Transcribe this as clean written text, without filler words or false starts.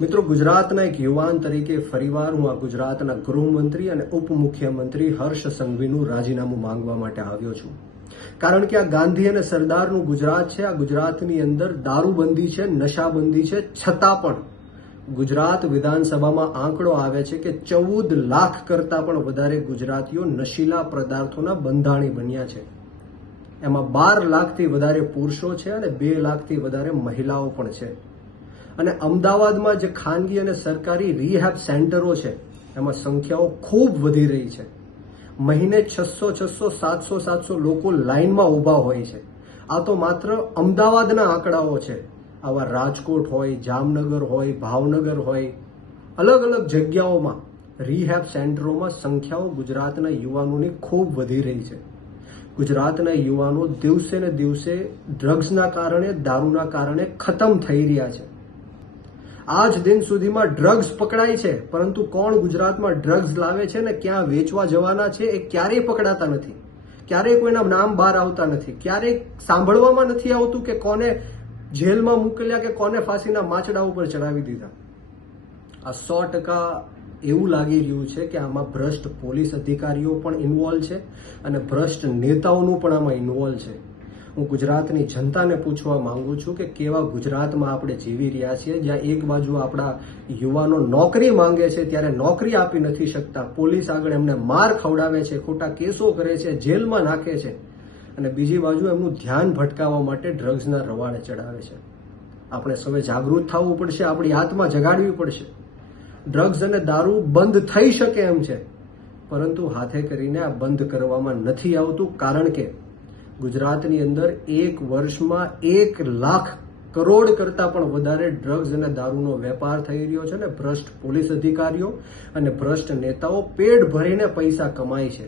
મિત્રો, ગુજરાતના એક યુવાન તરીકે ફરીવાર હું આ ગુજરાતના ગૃહમંત્રી અને ઉપમુખ્યમંત્રી હર્ષ સંઘવીનું રાજીનામું માંગવા માટે આવ્યો છું. કારણ કે આ ગાંધી અને સરદારનું ગુજરાત છે. આ ગુજરાતની અંદર દારૂબંધી છે, નશાબંધી છે, છતાં પણ ગુજરાત વિધાનસભામાં આંકડો આવે છે કે 14 લાખ કરતા પણ વધારે ગુજરાતીઓ નશીલા પદાર્થોના બંધાણી બન્યા છે. એમાં 12 લાખથી વધારે પુરુષો છે અને 2 લાખથી વધારે મહિલાઓ પણ છે. અને અમદાવાદમાં જે ખાનગી અને સરકારી રિહેબ સેન્ટરો છે એમાં સંખ્યાઓ ખૂબ વધી રહી છે. મહિને 600, 700 લોકો લાઇનમાં ઊભા હોય છે. આ તો માત્ર અમદાવાદના આંકડાઓ છે. આવા રાજકોટ હોય, જામનગર હોય, ભાવનગર હોય, અલગ અલગ જગ્યાઓમાં રિહેબ સેન્ટરોમાં સંખ્યાઓ ગુજરાતના યુવાનોની ખૂબ વધી રહી છે. ગુજરાતના યુવાનો દિવસે ને દિવસે ડ્રગ્સના કારણે, દારૂના કારણે ખતમ થઈ રહ્યા છે. આજ દિન સુધીમાં ડ્રગ્સ પકડાય છે, પરંતુ કોણ ગુજરાતમાં ડ્રગ્સ લાવે છે ને ક્યાં વેચવા જવાના છે એ ક્યારેય પકડાતા નથી. ક્યારેય કોઈના નામ બહાર આવતા નથી. ક્યારેય સાંભળવામાં નથી આવતું કે કોને જેલમાં મોકલ્યા કે કોને ફાંસીના માચડા ઉપર ચડાવી દીધા. આ 100% એવું લાગી રહ્યું છે કે આમાં ભ્રષ્ટ પોલીસ અધિકારીઓ પણ ઇન્વોલ્વ છે અને ભ્રષ્ટ નેતાઓનું પણ આમાં ઇન્વોલ્વ છે. હું ગુજરાતની જનતાને પૂછવા માંગુ છું કે કેવા ગુજરાતમાં આપણે જીવી રહ્યા છીએ, જ્યાં એક બાજુ આપણા યુવાનો નોકરી માંગે છે ત્યારે નોકરી આપી નથી શકતા, પોલીસ આગળ એમને માર ખવડાવે છે, ખોટા કેસો કરે છે, જેલમાં નાખે છે, અને બીજી બાજુ એમનું ધ્યાન ભટકાવવા માટે ડ્રગ્સના રવાડે ચડાવે છે. આપણે સૌએ જાગૃત થવું પડશે, આપણી આત્મા જગાડવી પડશે. ડ્રગ્સ અને દારૂ બંધ થઈ શકે એમ છે, પરંતુ હાથે કરીને આ બંધ કરવામાં નથી આવતું. કારણ કે ગુજરાતની અંદર એક વર્ષમાં 1 લાખ કરોડ કરતા પણ વધારે ડ્રગ્સ અને દારૂનો વેપાર થઈ રહ્યો છે અને ભ્રષ્ટ પોલીસ અધિકારીઓ અને ભ્રષ્ટ નેતાઓ પેટ ભરીને પૈસા કમાય છે.